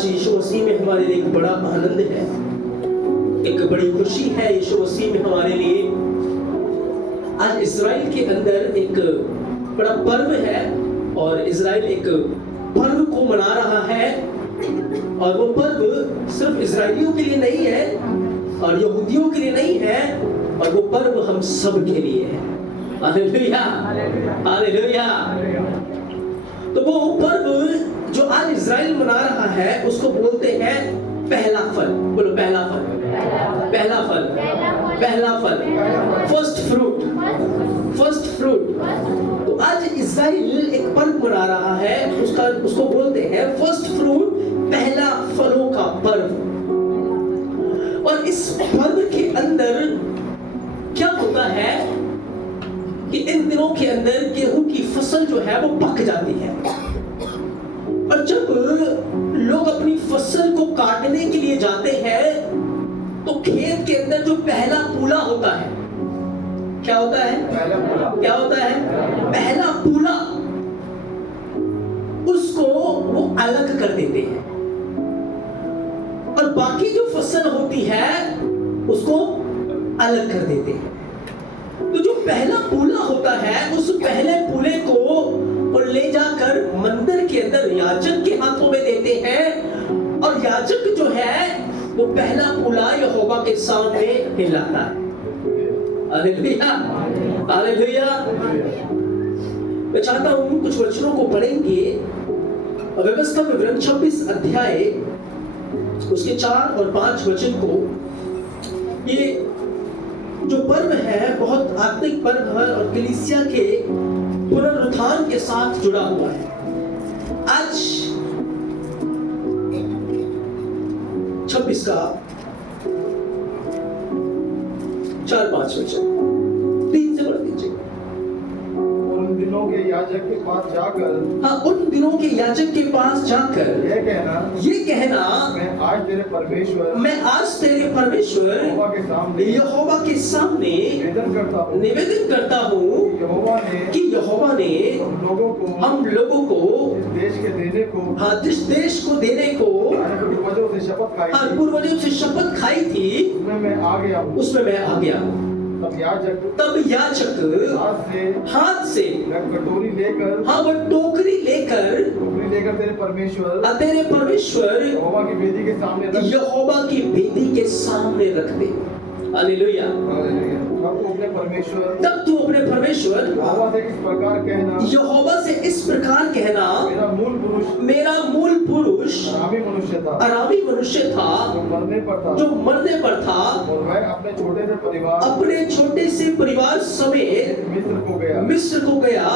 आज यीशु मसीह में हमारे लिए एक बड़ा आनंद है, एक बड़ी खुशी है यीशु मसीह में हमारे लिए। आज इज़राइल के अंदर एक बड़ा पर्व है और इज़राइल एक पर्व को मना रहा है, और वो पर्व सिर्फ इज़राइलियों के लिए नहीं है और यहूदियों के लिए नहीं है, और वो पर्व हम सब के लिए है। Hallelujah, hallelujah. तो वो पर्व जो आज इज़राइल मना रहा है उसको बोलते हैं पहला फल। बोलो पहला फल, पहला फल, पहला फल, फर्स्ट फ्रूट, फर्स्ट फ्रूट। तो आज इज़राइल एक पर्व मना रहा है, उसको बोलते हैं फर्स्ट फ्रूट, पहला फलों का पर्व। और इस पर्व के अंदर क्या होता है कि इन दिनों के अंदर गेहूं की फसल जो है वो पक जाती है, और जब लोग अपनी फसल को काटने के लिए जाते हैं तो खेत के अंदर जो पहला पूला होता है, क्या होता है? क्या होता है? पहला पूला, उसको वो अलग कर देते हैं और बाकी जो फसल होती है उसको अलग कर देते हैं। तो जो पहला पूला होता है उस पहले पूले को और ले जाकर मंदिर के अंदर याजक के हाथों में देते हैं, और याजक जो है वो पहला पूला यहोवा के सामने हिलाता है। Hallelujah, hallelujah. मैं चाहता हूं कुछ वचनों को पढ़ेंगे, व्यवस्था विवरण 26 अध्याय उसके 4 और 5 वचन को। ये जो पर्व है बहुत आत्मिक पर्व है और कलीसिया के पुनरुत्थान के साथ जुड़ा हुआ है। आज 26 का 4-5 वचन 3 से पढ़ दीजिए। उन दिनों के याजक के पास जाकर, हाँ, उन दिनों के याजक के पास जाकर ये कहना, मैं आज तेरे परमेश्वर, मैं आज तेरे परमेश्वर यहोवा के सामने निवेदन करता हूँ कि यहोवा ने हम लोगों को इस देश के देने को, हाँ, इस देश को देने को पूर्वजों से शपथ खाई, हाँ, पूर्वजों से शपथ खाई थी, उसमें मैं आ गया हूँ। उसमें मैं आ गया। तब याजक हाथ से कटोरी लेकर, हाँ, वो टोकरी लेकर तेरे परमेश्वर यहोवा की वेदी के सामने, यहोवा की वेदी के सामने रख दे। हालेलुया। तब तू अपने परमेश्वर यहोवा से इस प्रकार कहना, मेरा मूल पुरुष अरामी मनुष्य था जो मरने पर था, और वह अपने छोटे से परिवार समेत मिस्र को गया,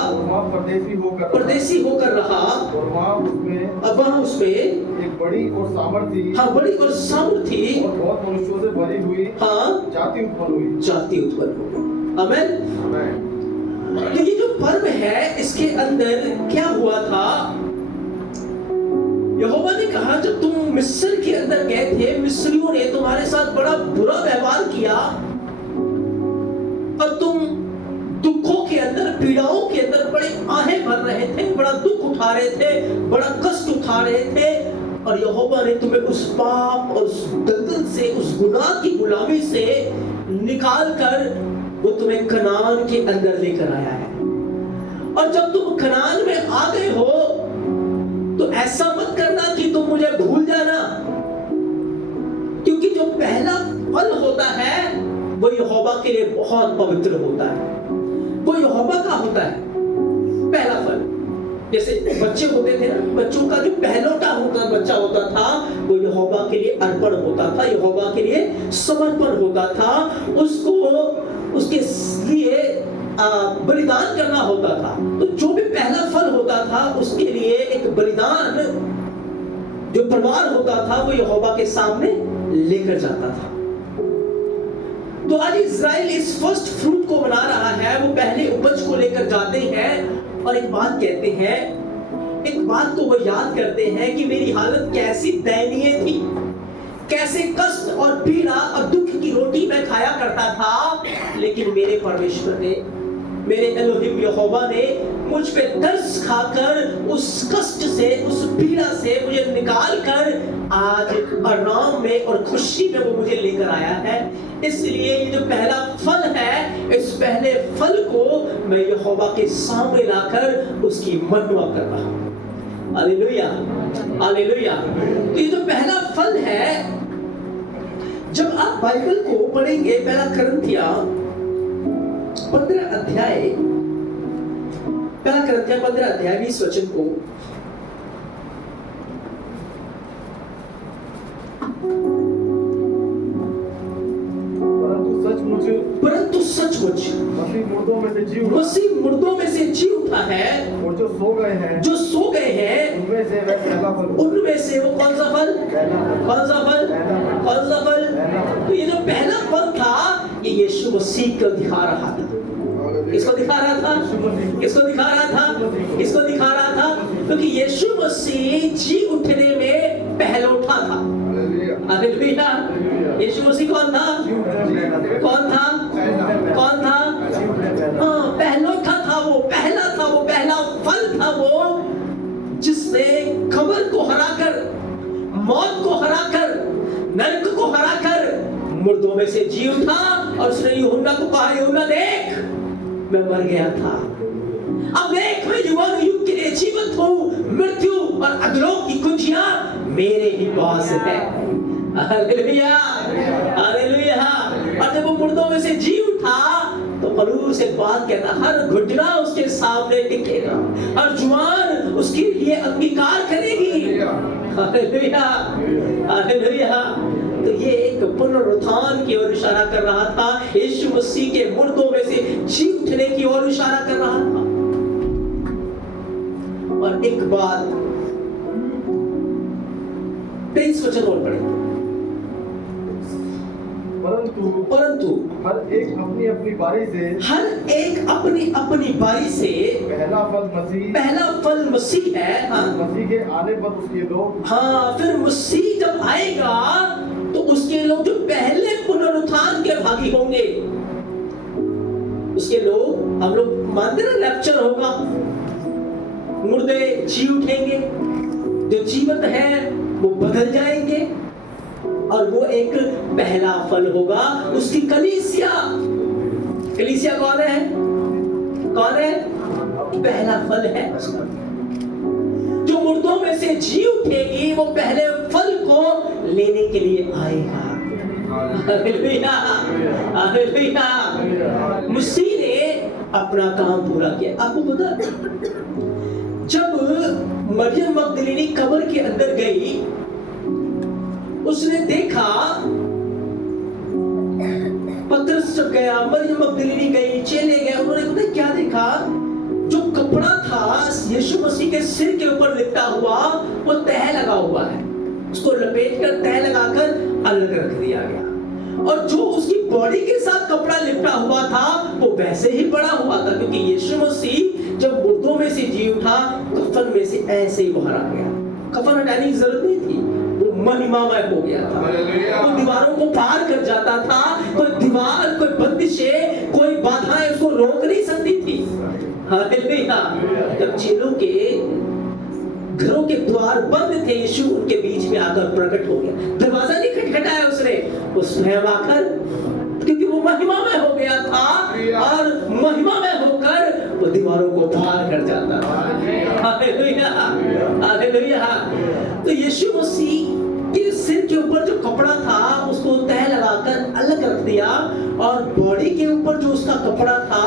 परदेसी होकर रहा, अब वहाँ उसमें एक बड़ी और सामर्थी, हाँ, बड़ी और सामर्थी और बहुत मनुष्यों से भरी हुई, हाँ, जाति उत्पन्न हुई। आमीन। तो ये जो पर्व है इसके अंदर क्या हुआ था? यहोवा ने कहा जब तुम मिस्र के अंदर गए थे, मिस्रियों ने तुम्हारे साथ बड़ा बुरा व्यवहार किया और तुम दुखों के अंदर, पीड़ाओं के अंदर बड़े आहें भर रहे थे, बड़ा दुख उठा रहे थे, बड़ा कष्ट उठा रहे थे, और यहोवा ने तुम्हें उस पाप और उस दलदल से, उस गुनाह की गुलामी से निकाल कर वो तुम्हें कनान के अंदर लेकर आया है। और जब तुम कनान में आ गए हो तो ऐसा मत करना कि तुम मुझे भूल जाना, क्योंकि जो पहला फल होता है वो यहोवा के लिए बहुत पवित्र होता है। वो यहोवा का होता है पहला फल। जैसे बच्चे होते थे ना, बच्चों का जो पहलौठा बच्चा होता था वो यहोवा के लिए अर्पण होता था, यहोवा के लिए समर्पण होता था, उसको उसके लिए बलिदान करना होता था। तो जो भी पहला फल होता था उसके लिए एक बलिदान जो परिवार होता था वो यहोवा के सामने लेकर जाता था। तो आज इज़राइल इस फर्स्ट फ्रूट को मना रहा है, वो पहले उपज को लेकर जाते हैं और एक बात कहते हैं, एक बात तो वो याद करते हैं कि मेरी हालत कैसी दयनीय थी, कैसे कष्ट और पीड़ा और दुख की रोटी मैं खाया करता था, लेकिन मेरे परमेश्वर ने मेरे एलोहिम यहोवा ने मुझ पे तरस खाकर उस कष्ट से, उस पीड़ा से मुझे निकाल कर आज आराम में और खुशी में वो मुझे लेकर आया है। इसलिए ये जो पहला फल है, इस पहले फल को मैं यहोवा के सामने लाकर उसकी महिमा कर रहा हूं। Hallelujah, hallelujah. तो ये जो पहला फल है, जब आप बाइबल को पढ़ेंगे, पहला कुरिन्थिया 15 अध्याय 20 वचन को, परंतु सचमुच मसीह मुर्दों में से जी उठा है, और जो सो गए हैं उनमें से वो कौन सा फल? तो ये जो पहला फल था, ये यीशु मसीह को दिखा रहा था। किसको दिखा रहा था? क्योंकि यीशु मसीह जी उठने में पहलोठा था। हालेलुया। यीशु मसीह कौन था? पहलोठा था, वो पहला फल था, वो जिसने कब्र को हराकर, मौत को हराकर, नरक को हराकर मुर्दों में से जी उठा। और उसने यूहन्ना को कहा, यूहन्ना देख, मैं मर गया था, अब देख मैं युग युग के लिए जीवित हूँ, मृत्यु और अधोलोक की कुंजियां मेरे ही पास है। Hallelujah, hallelujah. और जब वो मुर्दों में से जी उठा तो पौलुस एक बात कहता, हर घुटना उसके सामने टिकेगा, हर जुबान उसके लिए अंगीकार करेगी। Hallelujah, hallelujah. तो ये एक पुनरुत्थान की ओर इशारा कर रहा था, यीशु मसीह के मुर्दों में से जी उठने की ओर इशारा कर रहा था। और एक बात 23 वचन और पढ़ेंगे। परंतु हर एक अपनी अपनी बारी से पहला फल मसीह है। हाँ, मसीह के आने पर उसके लोग, हाँ, फिर मसीह जब आएगा तो उसके लोग जो पहले पुनरुत्थान के भागी होंगे, उसके लोग, हम लोग मानते ना रैप्चर होगा, मुर्दे जी उठेंगे, जो जीवित है वो बदल जाएंगे, और वो एक पहला फल होगा उसकी कलीसिया। कलीसिया कौन है? पहला फल है। जो मुर्दों में से जी उठेगी वो पहले फल को लेने के लिए आएगा। Hallelujah, hallelujah. मसीह ने अपना काम पूरा किया। आपको पता, जब मरियम मगदलीनी कब्र के अंदर गई, उसने देखा, पतरस जब गया, मरियम मगदलीनी गई, चेले गए, उन्होंने पता क्या देखा? जो कपड़ा था यीशु मसीह के सिर के ऊपर लिपटा हुआ, वो तह लगा हुआ है, उसको लपेट कर तह लगाकर अलग रख दिया गया। और जो उसकी बॉडी के साथ कपड़ा लिपटा हुआ था वो वैसे ही पड़ा हुआ था, क्योंकि यीशु मसीह जब मुर्दों में से जी उठा, कफन में से ऐसे ही बाहर आ गया। कफन हटाने की जरूरत नहीं थी, वो महिमामय हो गया था। वो दीवारों को पार कर जाता था, कोई दीवार, कोई बंदिशें, कोई बाधाएं उसको रोक नहीं सकती थी। हालेलुया। जब चेलों के घरों के द्वार बंद थे, यीशु उनके बीच में आकर प्रकट हो गया। दरवाजा नहीं खटखटाया उसने, वो स्वयं आकर, क्योंकि वो महिमा में हो गया था, और महिमा में होकर वो दीवारों को पार कर जाता था। Hallelujah, hallelujah. तो यीशु मसीह के सिर के ऊपर जो कपड़ा था उसको तह लगाकर अलग रख दिया, और बॉडी के ऊपर जो उसका कपड़ा था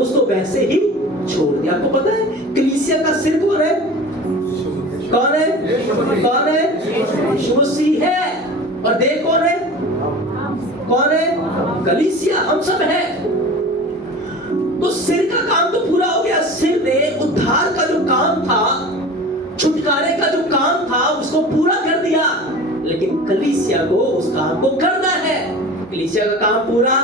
उसको वैसे ही छोड़ दिया। आपको पता है कलीसिया का सिर कौन है? कौन है? यीशु मसीह है। और देह कौन है? कलीसिया, हम सब है। तो सिर का काम तो पूरा हो गया। सिर ने उद्धार का जो काम था, छुटकारे का जो काम था, उसको पूरा कर दिया। लेकिन कलीसिया को उस काम को करना है। कलीसिया का काम पूरा,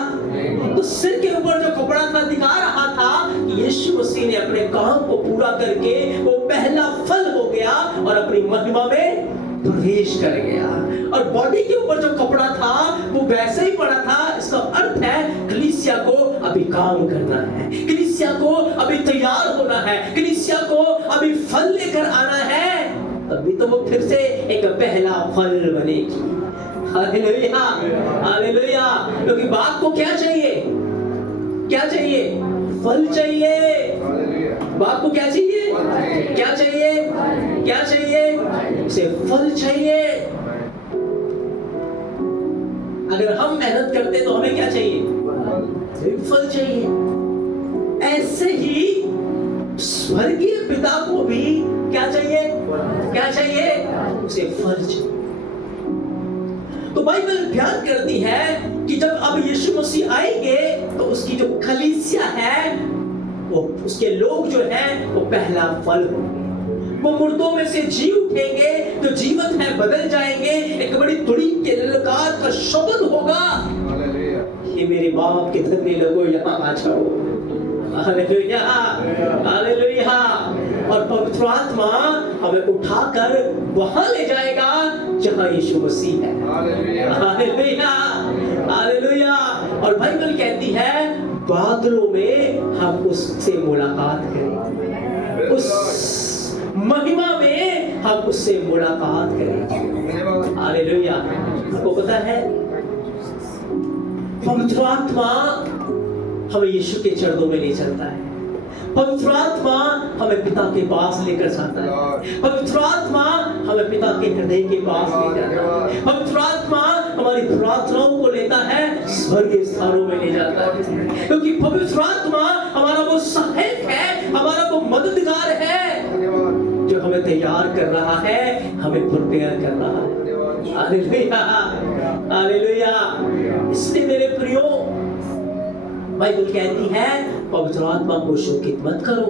तो सिर के ऊपर जो कपड़ा था दिखा रहा था कि यीशु मसीह ने अपने काम को पूरा करके वो पहला फल हो गया और अपनी महिमा में प्रवेश कर गया। और बॉडी के ऊपर जो कपड़ा था वो वैसे ही पड़ा था। इसका अर्थ है कलीसिया कलीसिया को अभी काम करना है, कलीसिया को अभी तैयार होना है, कलीसिया को अभी फल लेकर आना है, तभी तो वो फिर से एक पहला फल बनेगी। Hallelujah, hallelujah. क्योंकि बाप को क्या चाहिए? क्या चाहिए? फल चाहिए। बाप को क्या चाहिए? क्या चाहिए? क्या चाहिए? उसे फल चाहिए। अगर हम मेहनत करते तो हमें क्या चाहिए? फल चाहिए। ऐसे ही स्वर्गीय पिता को भी क्या चाहिए? क्या चाहिए? उसे फल चाहिए। तो बाइबल बयान करती है कि जब अब यीशु मसीह आएंगे तो उसकी जो कलीसिया है, वो उसके लोग जो हैं वो पहला फल होंगे। वो मुर्दों में से जी उठेंगे, तो जीवित है बदल जाएंगे। एक बड़ी तुड़ी के ललकार का शब्द होगा, ये मेरे बाप के धन्य लोगों यहाँ आ जाओ। Hallelujah, hallelujah. और पवित्र आत्मा हमें उठाकर वहां ले जाएगा जहां यीशु मसीह है। Hallelujah, hallelujah. और बाइबल कहती है बादलों में हम उससे मुलाकात करेंगे, उस महिमा में हम उससे मुलाकात करेंगे। हालेलुया। आपको पता है पवित्र आत्मा हमें यीशु के चरणों में ले चलता है। पवित्र आत्मा हमें पिता के पास लेकर जाता है। पवित्र आत्मा हमें पिता के हृदय के पास ले जाता है। पवित्र आत्मा हमारी प्रार्थनाओं को लेता है, स्वर्गीय स्थानों में ले जाता है। क्योंकि पवित्र आत्मा हमारा वो सहायक है, हमारा वो मददगार है जो हमें तैयार कर रहा है, हमें प्रिपेयर कर रहा है। Hallelujah, hallelujah. इसलिए मेरे प्रियो, बाइबल कहती है पवित्र आत्मा को शोकित मत करो,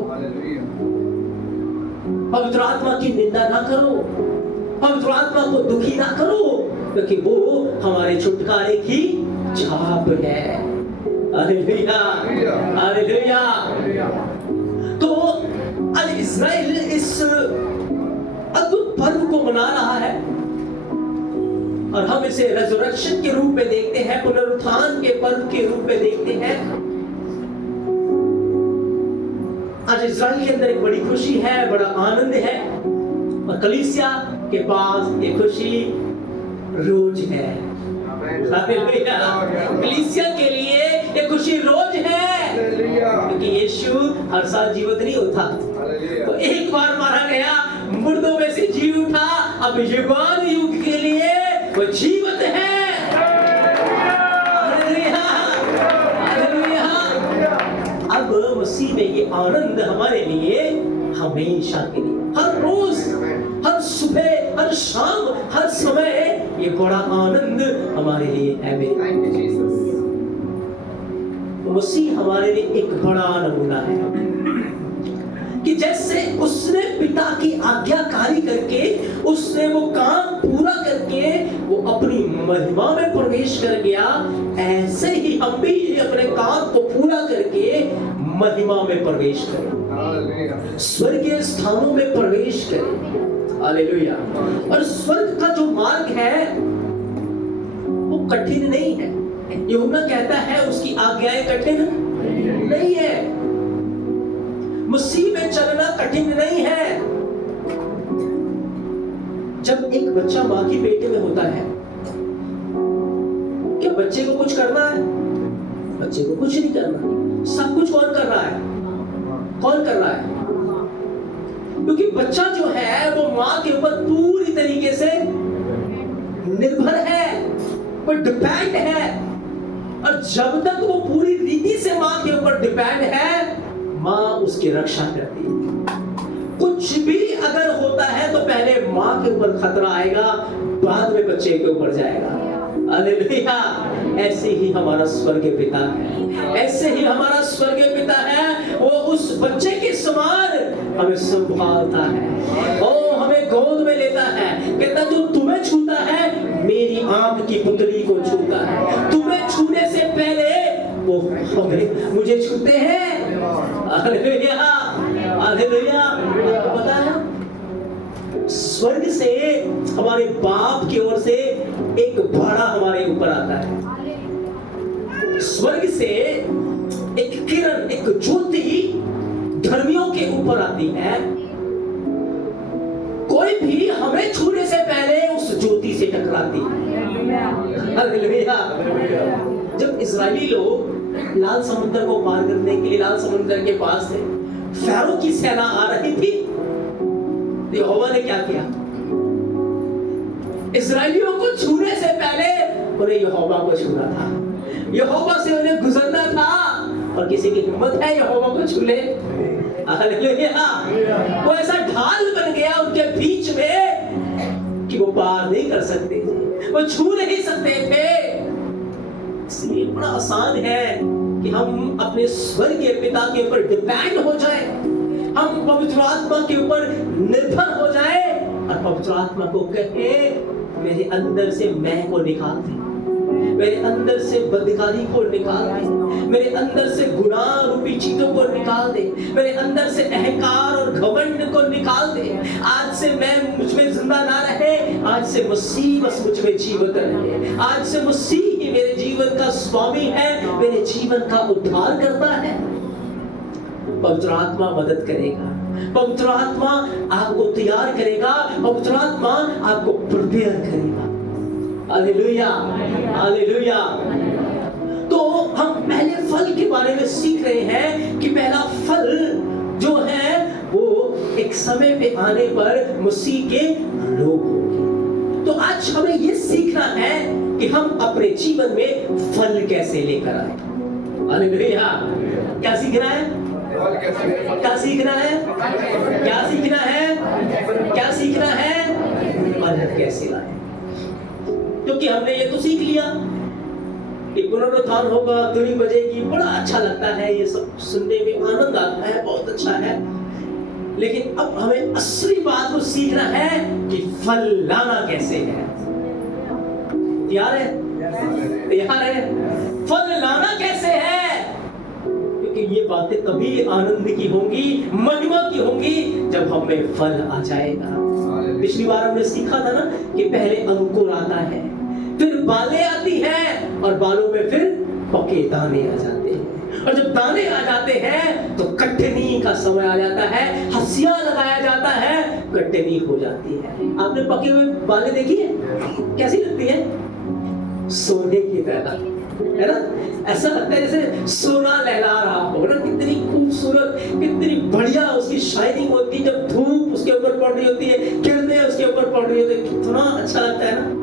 पवित्र आत्मा की निंदा ना करो, पवित्र आत्मा को दुखी ना करो, क्योंकि वो हमारे छुटकारे की छाप है। Hallelujah, hallelujah. तो आज इस्राएल इस अद्भुत पर्व को मना रहा है और हम इसे रेजरेक्शन के रूप में देखते हैं, पुनरुत्थान के पर्व के रूप में देखते हैं। आज इस्राएल के अंदर एक बड़ी खुशी है, बड़ा आनंद है, और कलीसिया के पास ये खुशी रोज है। कलीसिया के लिए ये खुशी रोज है, क्योंकि यीशु हर साल जीवित नहीं होता। तो एक बार मारा गया, मुर्दों में से जी उठा, अब युगान युग के लिए वो जीवित है। Hallelujah, hallelujah. अब मसीह में ये आनंद हमारे लिए हमेशा के लिए, हर रोज, हर सुबह, हर शाम, हर समय ये बड़ा आनंद हमारे लिए है। मसीह हमारे लिए एक बड़ा नमूना है कि जैसे उसने पिता की आज्ञाकारी करके, उसने वो काम पूरा करके वो अपनी महिमा में प्रवेश कर गया, ऐसे ही हम भी अपने काम को पूरा करके महिमा में प्रवेश करें, स्वर्गीय स्थानों में प्रवेश करें। हालेलुया। और स्वर्ग का जो मार्ग है वो कठिन नहीं है। यूहन्ना कहता है उसकी आज्ञाएं कठिन नहीं है। मसीह में चलना कठिन नहीं है। जब एक बच्चा मां की पेट में होता है, क्या बच्चे को कुछ करना है? बच्चे को कुछ नहीं करना। सब कुछ कौन कर रहा है? कौन कर रहा है? क्योंकि बच्चा जो है वो मां के ऊपर पूरी तरीके से निर्भर है, वो डिपेंड है। और जब तक वो पूरी रीति से मां के ऊपर डिपेंड है, मां उसकी रक्षा करती है। कुछ भी अगर होता है तो पहले मां के ऊपर खतरा आएगा, बाद में बच्चे के ऊपर जाएगा। हालेलुया। ऐसे ही हमारा स्वर्गीय पिता है, ऐसे ही हमारा स्वर्गीय पिता है। वो उस बच्चे के समान हमें संभालता है, ओ हमें गोद में लेता है। कहता जो तुम्हें छूता है मेरी आंख की पुतली को छूता है। तुम्हें छूने से पहले वो हमें मुझे छूते हैं। Hallelujah, hallelujah. आपको पता है स्वर्ग से हमारे बाप की ओर से एक भाड़ा हमारे ऊपर आता है। स्वर्ग से एक किरण, एक ज्योति धर्मियों के ऊपर आती है। कोई भी हमें छूने से पहले उस ज्योति से टकराती है। हालेलुया। जब इजरायली लोग लाल समुद्र को पार करने के लिए लाल समुद्र के पास थे, फैरो की सेना आ रही थी, यहोवा ने क्या किया? इजरायलियों को छूने से पहले उन्हें यहोवा को छूना था, यहोवा से उन्हें गुजरना था। और किसी की हिम्मत है यहोवा को छू ले? हालेलुया। वो ऐसा ढाल बन गया उनके बीच में कि वो पार नहीं कर सकते थे, वो छू नहीं सकते थे। इसलिए बड़ा आसान है कि हम अपने स्वर्गीय पिता के ऊपर डिपेंड हो जाए, हम पवित्र आत्मा के ऊपर निर्भर हो जाए और पवित्र आत्मा को कहे, मेरे अंदर से मैं को निकाल दे, मेरे अंदर से बदकारी को निकाल दे, मेरे अंदर से गुनाह रूपी चीजों को निकाल दे, मेरे अंदर से अहंकार और घमंड को निकाल दे। आज से मैं मुझ में जिंदा ना रहे, आज से मसीह बस मुझ में जीवित रहे, आज से मसीह ही मेरे जीवन का स्वामी है, मेरे जीवन का उद्धार करता है। पवित्र आत्मा मदद करेगा, पवित्र आत्मा आपको तैयार करेगा, पवित्र आत्मा आपको प्रिपेयर करेगा। Hallelujah, hallelujah. तो हम पहले फल के बारे में सीख रहे हैं कि पहला फल जो है वो एक समय पे आने पर मसीह के लोग होंगे। तो आज हमें ये सीखना है कि हम अपने जीवन में फल कैसे लेकर आए। हालेलुया। क्या सीखना है? क्या सीखना है? क्या सीखना है? क्या सीखना है? फल कैसे लाए? क्योंकि हमने ये तो सीख लिया कि पुनरुत्थान होगा, तुड़ी बजेगी, बड़ा अच्छा लगता है, ये सब सुनने में आनंद आता है, बहुत अच्छा है। लेकिन अब हमें असली बात को सीखना है कि फल लाना कैसे है। तैयार है? तैयार है? फल लाना कैसे है? क्योंकि ये बातें तभी आनंद की होंगी, महिमा की होंगी जब हमें फल आ जाएगा। पिछली बार हमने सीखा था ना कि पहले अंकुर आता है, फिर बालें आती हैं और बालों में फिर पके दाने आ जाते हैं, और जब दाने आ जाते हैं तो कटनी का समय आ जाता है, हंसिया लगाया जाता है, कटनी हो जाती है। आपने पके हुए बालें देखी है? कैसी लगती है? सोने की तरह, है ना? ऐसा लगता है जैसे सोना लहरा रहा हो ना, कितनी खूबसूरत, कितनी बढ़िया उसकी शाइनिंग होती है। जब धूप उसके ऊपर पड़ रही होती है, किरणें उसके ऊपर पड़ रही होती है, कितना अच्छा लगता है ना।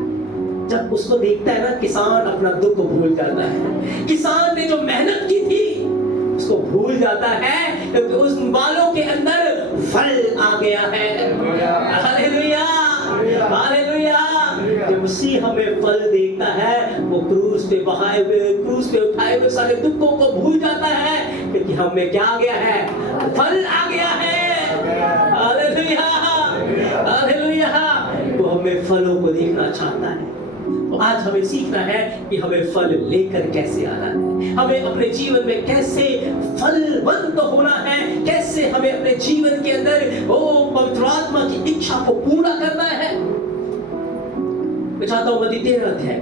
जब उसको देखता है ना किसान, अपना दुख भूल जाता है। किसान ने जो मेहनत की थी उसको भूल जाता है, क्योंकि उस बालों के अंदर फल आ गया है। Hallelujah, hallelujah. जब मसीह हमें फल देता है, वो क्रूस पे बहाए हुए, क्रूस पे उठाए हुए सारे दुखों को भूल जाता है, क्योंकि हमें क्या आ गया है? फल आ गया है। Hallelujah, hallelujah. वो हमें फलों को देखना चाहता है। तो आज हमें सीखना है कि हमें फल लेकर कैसे आना है, हमें अपने जीवन में कैसे फलवंत होना है, कैसे हमें अपने जीवन के अंदर पवित्र आत्मा की इच्छा को पूरा करना है। मैं चाहता हूं मत्ती 13 अध्याय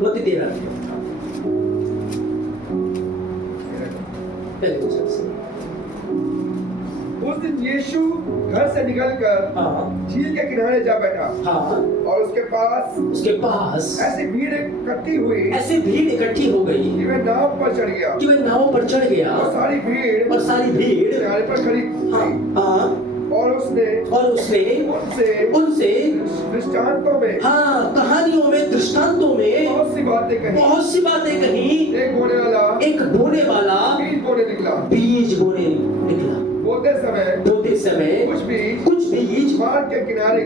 मत्ती 13 उस दिन यीशु घर से निकलकर झील के किनारे जा बैठा। और उसके पास ऐसी भीड़ इकट्ठी हो गई कि वह नाव पर चढ़ गया, और सारी भीड़ किनारे पर खड़ी थी। और उसने उनसे दृष्टांतों में, कहानियों में, दृष्टांतों में बहुत सी बातें कही। एक बोने वाला बीज बोने निकला। बोते समय कुछ बीज मार्ग के किनारे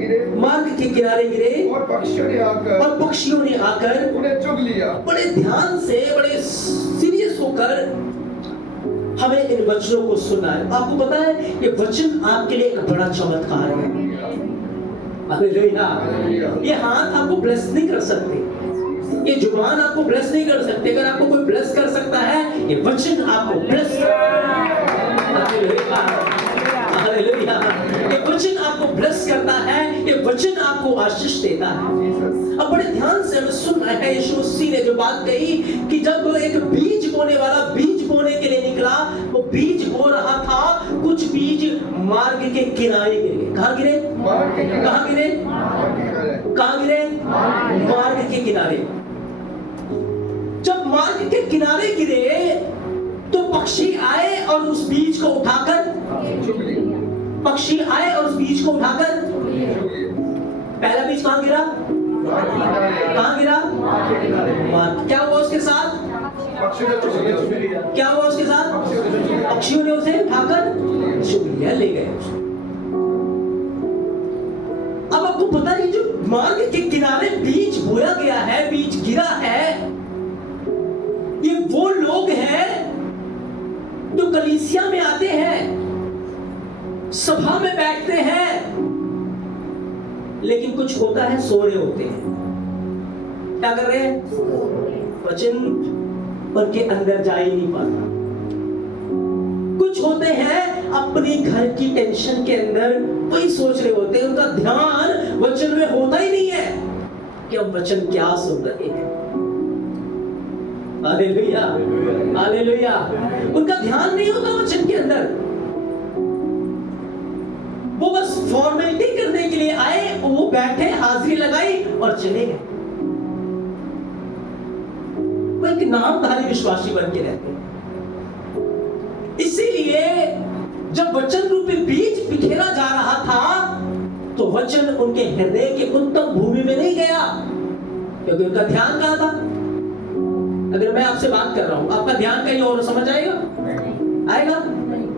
गिरे और पक्षियों ने आकर उन्हें चुग लिया। बड़े ध्यान से, बड़े सीरियस होकर हमें इन वचनों को सुनना है। आपको पता है ये वचन आपके लिए एक बड़ा चमत्कार है। हालेलुया। ये हाथ आपको ब्लेस नहीं कर सकते, ये जुबान आपको ब्लेस नहीं कर सकते। अगर आपको कोई ब्लेस कर सकता है, ये वचन आपको ब्लेस हालेलुया। ये वचन आपको ब्लेस करता है, ये वचन आपको आशीष देता है। अब बड़े ध्यान से हमें सुन रहे हैं, यीशु मसीह ने जो बात कही कि जब एक बीज बोने वाला बीज बोने के लिए निकला, वो बीज बो रहा था, कुछ बीज मार्ग के किनारे गिरे। कहाँ गिरे? कहाँ गिरे? कहाँ गिरे? मार्ग के किनारे। जब मार्ग के किनारे गिरे तो पक्षी आए और उस बीज को उठाकर पक्षी आए और उस बीज को उठाकर पहला बीज कहाँ गिरा? कहाँ गिरा? क्या हुआ उसके साथ? क्या हुआ उसके साथ? पक्षियों ने उसे उठाकर चुग लिया, ले गए। अब आपको पता नहीं, जो मार्ग के किनारे बीज बोया गया है, बीज गिरा है, ये वो लोग हैं जो कलीसिया में आते हैं, सभा में बैठते हैं, लेकिन कुछ होता है, सो रहे होते हैं। क्या कर रहे हैं? वचन उनके अंदर जा ही नहीं पाता। कुछ होते हैं अपनी घर की टेंशन के अंदर वही सोच रहे होते हैं, उनका ध्यान वचन में होता ही नहीं है कि हम वचन क्या सुन रहे हैं। Hallelujah, hallelujah. उनका ध्यान नहीं होता वचन के अंदर। वो बस फॉर्मेलिटी करने के लिए आए, वो बैठे, हाजिरी लगाई और चले गए। वो एक नामधारी विश्वासी बन के रहते हैं। इसीलिए जब वचन रूपी बीज बिखेरा जा रहा था, तो वचन उनके हृदय के उत्तम भूमि में नहीं गया, क्योंकि उनका ध्यान कहां था? अगर मैं आपसे बात कर रहा हूं, आपका ध्यान कहीं और, समझ आएगा? आएगा?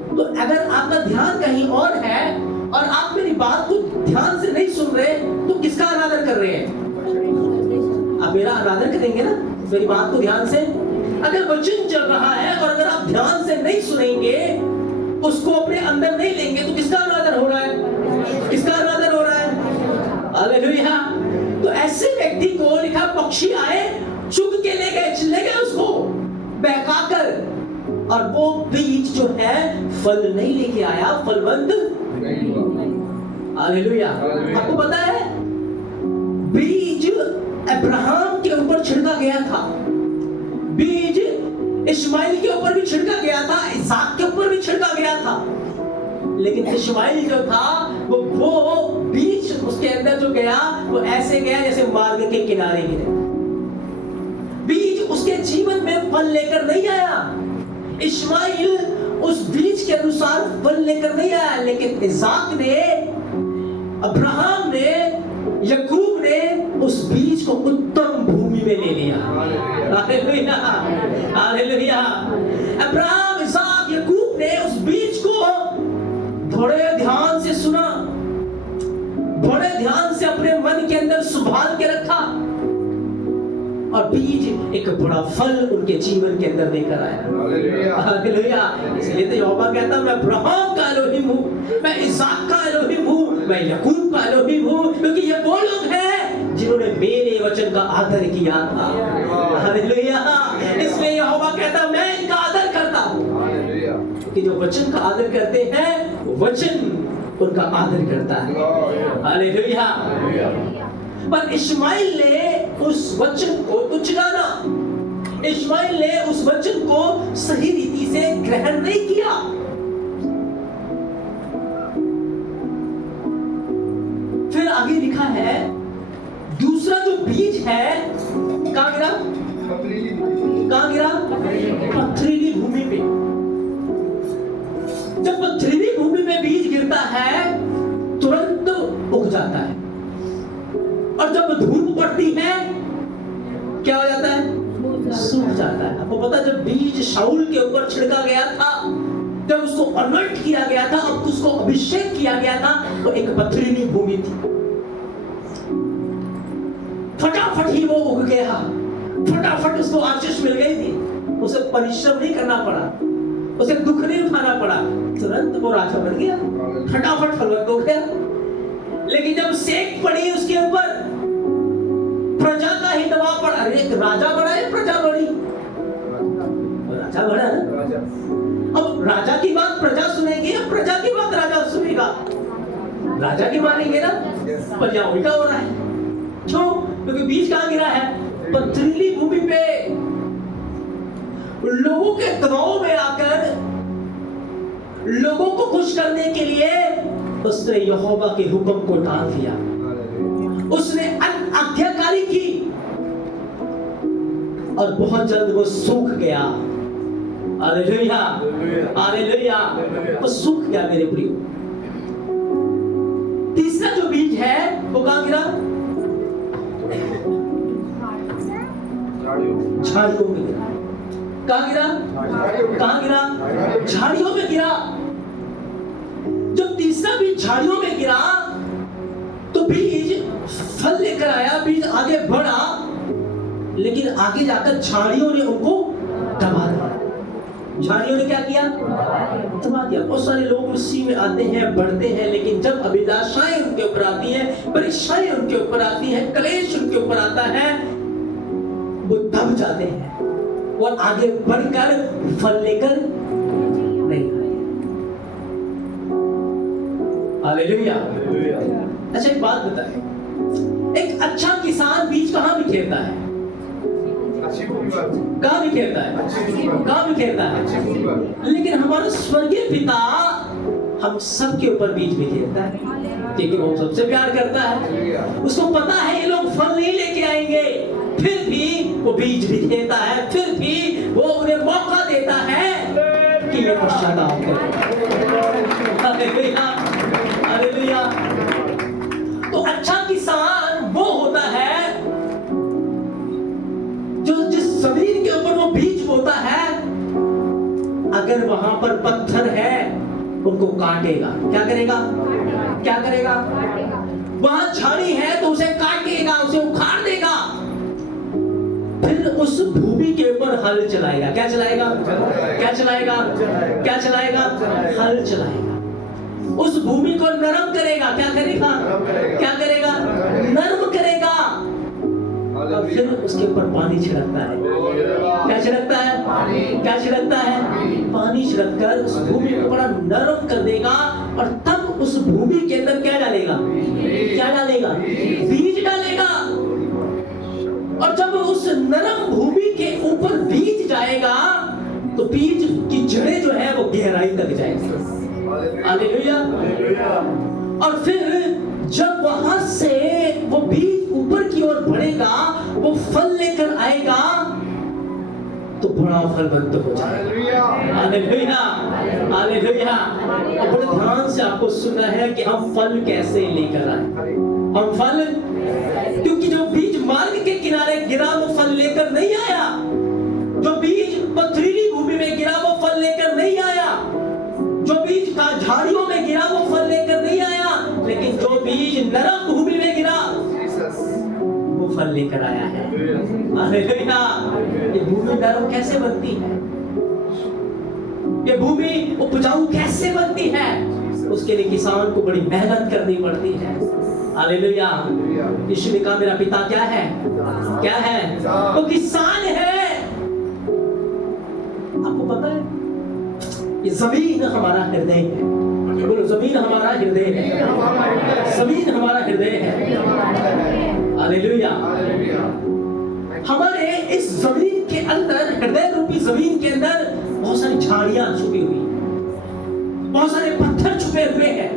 तो अगर आपका ध्यान कहीं और है और आप मेरी बात को ध्यान से नहीं सुन रहे, तो किसका अनादर कर रहे हैं? आप मेरा अनादर करेंगे ना, मेरी बात को ध्यान से। अगर वचन चल रहा है और अगर आप ध्यान से नहीं सुनेंगे, उसको अपने अंदर नहीं लेंगे, तो किसका अनादर हो रहा है? किसका अनादर हो रहा है? हालेलुया। तो ऐसे व्यक्ति को लिखा, पक्षी आए, चुग के ले गए, चले गए उसको बहकाकर, और वो बीज जो है फल नहीं लेके आया, फलवंत हालेलुया। आपको पता है, बीज अब्राहम के ऊपर छिड़का गया था, बीज इस्माइल के ऊपर भी छिड़का गया था, इसहाक के ऊपर भी छिड़का गया था, लेकिन इस्माइल जो था वो बीज उसके अंदर जो गया, वो ऐसे गया जैसे मार्ग के किनारे गिरे। बीज उसके जीवन में फल लेकर नहीं आया। इस्माइल उस बीज के अनुसार फल लेकर नहीं आया, लेकिन इसहाक ने, अब्राहम ने, याकूब ने उस बीज को उत्तम भूमि में ले लिया। Hallelujah, hallelujah. अब्राहम, इसहाक, याकूब ने उस बीज को बड़े ध्यान से सुना, बड़े ध्यान से अपने मन के अंदर संभाल के रखा, और बीज एक बड़ा फल उनके जीवन के अंदर लेकर आया। हालेलुया। इसलिए तो यहोवा कहता, मैं अब्राहम का एलोहिम हूँ, मैं इसहाक का एलोहिम हूँ, मैं याकूब का एलोहिम हूँ, क्योंकि ये वो लोग हैं जिन्होंने मेरे वचन का आदर किया था। हालेलुया। इसलिए यहोवा कहता, मैं इनका आदर करता हूँ, कि जो वचन का आदर करते हैं, वचन उनका आदर करता है। हालेलुया। पर इस्माइल ने उस वचन को तो जाना, इस्माइल ने उस वचन को सही रीति से ग्रहण नहीं किया। फिर आगे लिखा है, दूसरा जो बीज है कहां गिरा? कहां गिरा? पथरीली भूमि पे। जब पथरीली भूमि में बीज गिरता है, तुरंत उग जाता है, और जब धूप पड़ती है, क्या हो जाता है? सूख जाता है। आपको पता, जब बीज शाऊल के ऊपर छिड़का गया था, जब उसको अनर्ट किया गया था, अब उसको अभिषेक किया गया था, तो एक पथरीली भूमि थी। फटाफट ही वो उग गया, फटाफट उसको आशीष मिल गई थी, उसे परिश्रम नहीं करना पड़ा, उसे दुख नहीं उठाना पड़ा, तुरंत वो राजा बन गया, फटाफट फलवंत हो गया। लेकिन जब सेक पड़ी उसके ऊपर, प्रजा का ही दबाव पड़ा, अरे एक राजा बड़ा है प्रजा बड़ी? राजा बड़ा है ना। अब राजा की बात प्रजा सुनेगी या प्रजा की बात राजा सुनेगा? राजा की मानेंगे ना। पर यहाँ उल्टा हो रहा है। क्यों? क्योंकि बीज कहाँ गिरा है? पथरीली भूमि पे। लोगों के दबाव में आकर लोगों को खुश करने के लिए उसने यहोवा के हुक्म को टाल दिया, उसने आज्ञाकारी की और बहुत जल्द वो सूख गया। हालेलुया, हालेलुया, वो सूख गया मेरे प्रियो। तीसरा जो बीज है वो कहां गिरा? झाड़ियों में गिरा। कहां गिरा? कहां गिरा? झाड़ियों में गिरा। जब तीसरा बीज झाड़ियों में गिरा तो बीज फल लेकर आया, बीज आगे बढ़ा, लेकिन आगे जाकर झाड़ियों ने उनको दबा दिया। झाड़ियों ने क्या किया? दबा दिया। बहुत सारे लोग मसीह में आते हैं, बढ़ते हैं, लेकिन जब अभिलाषाएं उनके ऊपर आती हैं, परीक्षाएं उनके ऊपर आती हैं, कलेश उनके ऊपर आता है, वो दब जाते हैं और आगे बढ़कर फल लेकर नहीं आए। हालेलुया। अच्छा एक बात बताएं, एक अच्छा किसान बीज कहाँ बिखेरता है? कहाँ बिखेरता है? कहाँ बिखेरता है? लेकिन हमारा स्वर्गीय पिता हम सबके ऊपर बीज बिखेरता है, क्योंकि वो सबसे प्यार करता है। उसको पता है ये लोग फल नहीं लेके आएंगे, फिर भी वो बीज बिखेरता है, फिर भी वो उन्हें मौका देता है कि ये पश्चाताप करें। Hallelujah, hallelujah. तो अच्छा किसान वो होता है जो जिस जमीन के ऊपर वो बीज बोता है, अगर वहां पर पत्थर है उनको काटेगा। क्या करेगा? क्या करेगा? वहां झाड़ी है तो उसे काटेगा, उसे उखाड़ देगा, फिर उस भूमि के ऊपर हल चलाएगा। क्या चलाएगा? क्या चलाएगा? क्या चलाएगा? हल चलाएगा। उस भूमि को नरम करेगा। क्या करेगा? क्या करेगा? नरम करेगा। और फिर उसके ऊपर पानी छिड़कता है। क्या छिड़कता है? क्या छिड़कता है? पानी छिड़ककर उस भूमि को बड़ा नरम कर देगा और तब उस भूमि के अंदर क्या डालेगा? क्या डालेगा? बीज डालेगा। और जब उस नरम भूमि के ऊपर बीज जाएगा तो बीज की जड़ें जो है वो गहराई तक जाएगी। हालेलुया। और फिर जब वहां से वो बीज ऊपर की ओर बढ़ेगा, वो फल लेकर आएगा तो बड़ा फलवंत हो जाएगा। Hallelujah, hallelujah. और बड़े ध्यान से आपको सुनना है कि हम फल कैसे लेकर आए। हम फल, क्योंकि जो बीज मार्ग के किनारे गिरा वो फल लेकर नहीं आया, जो बीज पथरीली भूमि में गिरा वो फल लेकर नहीं आया, जो बीज का झाड़ियों में गिरा वो फल लेकर नहीं आया, लेकिन जो बीज नरम भूमि में गिरा वो फल लेकर आया है। हालेलुया। ये भूमि नरम कैसे बनती है? ये भूमि उपजाऊ कैसे बनती है? उसके लिए किसान को बड़ी मेहनत करनी पड़ती है। हालेलुया। यीशु ने कहा मेरा पिता क्या है? क्या है? वो किसान है। आपको पता है ये जमीन हमारा हृदय है। बोलो जमीन हमारा हृदय है। जमीन हमारा हृदय है। हालेलुया। हमारे इस जमीन के अंदर, हृदय रूपी जमीन के अंदर बहुत सारी झाड़ियां छुपी हुई हैं, बहुत सारे पत्थर छुपे हुए हैं,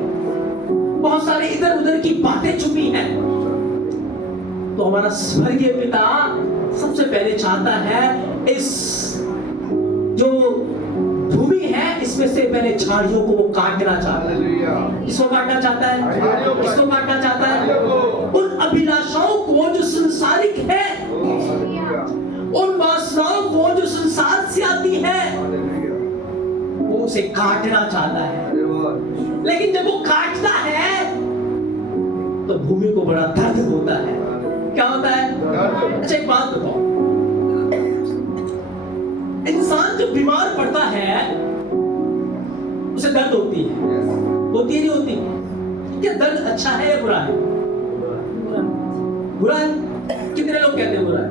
बहुत सारे इधर उधर की बातें छुपी हैं। तो हमारा स्वर्गीय पिता सबसे पहले चाहता है इस जो भूमि है इसमें से पहले झाड़ियों को वो काटना चाहता है। किसको काटना चाहता है? किसको काटना चाहता है? उन अभिलाषाओं को जो संसारिक है, उन वासनाओं को जो संसार से आती है, वो उसे काटना चाहता है। लेकिन जब वो काटता है तो भूमि को बड़ा दर्द होता है। क्या होता है? अच्छा एक बात बताओ, इंसान जब बीमार पड़ता है उसे दर्द होती है, होती है नहीं होती? क्या दर्द अच्छा है या बुरा है? बुरा है। कितने लोग कहते हैं बुरा है?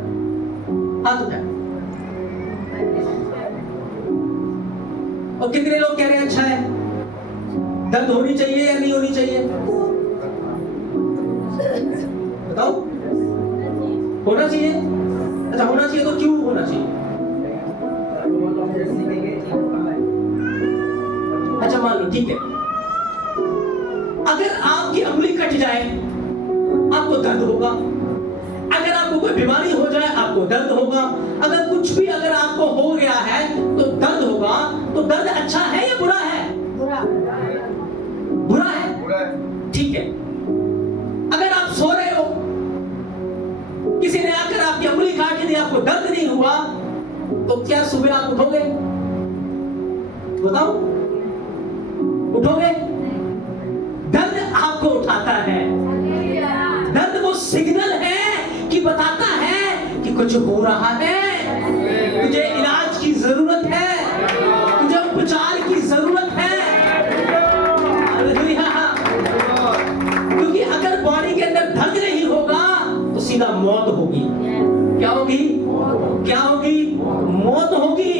हाथ उठाए। और कितने लोग कह रहे हैं अच्छा है? दर्द होनी चाहिए या नहीं होनी चाहिए? बताओ। होना चाहिए? अच्छा होना चाहिए तो क्यों होना चाहिए? अच्छा मान लो ठीक है, अगर आपकी उंगली कट जाए आपको दर्द होगा, अगर आपको कोई बीमारी हो जाए आपको दर्द होगा, अगर कुछ भी अगर आपको हो गया है तो दर्द होगा। तो दर्द अच्छा है या बुरा है? बुरा है। ठीक है, अगर आप सो रहे हो, किसी ने आकर आपकी उंगली काट दी, आपको दर्द नहीं हुआ, तो क्या सुबह आप उठोगे? बताओ, उठोगे? दर्द आपको उठाता है। दर्द वो सिग्नल है कि बताता है कि कुछ हो रहा है, तुझे इलाज की जरूरत है, तुझे उपचार की जरूरत है। क्योंकि अगर बॉडी के अंदर दर्द नहीं होगा तो सीधा मौत होगी। क्या होगी? क्या होगी? मौत होगी।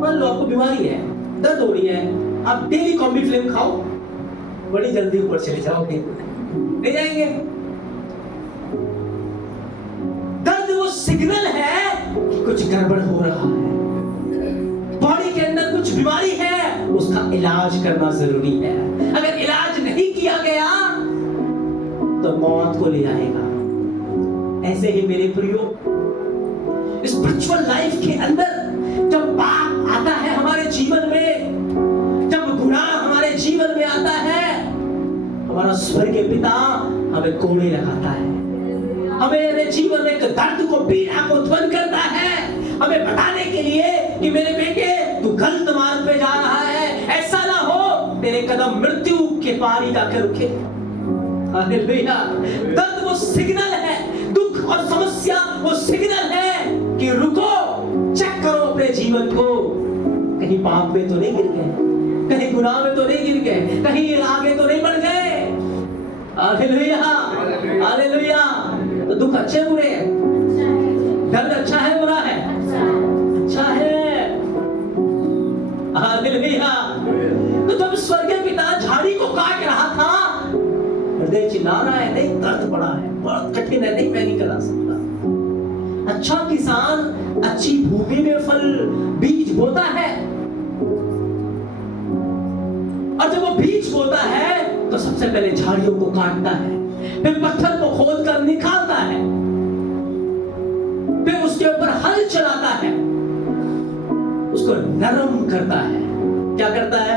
मान लो आपको बीमारी है, दर्द हो रही है, आप डेली कॉम्बीफ्लेम खाओ, बड़ी जल्दी ऊपर चले जाओगे, नहीं जाएंगे? दर्द वो सिग्नल है कि कुछ गड़बड़ हो रहा है, बॉडी के अंदर कुछ बीमारी है, उसका इलाज करना जरूरी है। अगर इलाज नहीं किया गया तो मौत को ले आएगा। ऐसे ही मेरे प्रियो, स्पिरिचुअल लाइफ के अंदर जब पाप आता है हमारे जीवन में, जब गुनाह हमारे जीवन में आता है, हमारा स्वर्गीय पिता हमें कोड़े लगाता है, हमें जीवन में एक दर्द को, पीड़ा को उत्पन्न करता है, हमें बताने के लिए कि मेरे बेटे तू गलत मार्ग पे जा रहा है, ऐसा ना हो तेरे कदम मृत्यु के पारी जाकर रुके। हालेलुया। दर्द वो सिग्नल है, दुख और समस्या वो सिग्नल है कि रुको, चेक करो अपने जीवन को, कहीं पाप में तो नहीं गिर गए, कहीं गुनाह में तो नहीं गिर गए, कहीं आगे तो नहीं बढ़ गए। Hallelujah, hallelujah. तो दुख अच्छे बुरे हैं? दर्द अच्छा है बुरा है? अच्छा है। हालेलुया। तो जब स्वर्गीय पिता झाड़ी को काट रहा था, हृदय चिल्ला रहा है, नहीं दर्द बड़ा है, बहुत कठिन है, नहीं मैं नहीं करा सकता। अच्छा किसान अच्छी भूमि में फल बीज बोता है, और जब वो बीज बोता है तो सबसे पहले झाड़ियों को काटता है, फिर पत्थर को खोद कर निकालता है, फिर उसके ऊपर हल चलाता है, उसको नरम करता है। क्या करता है?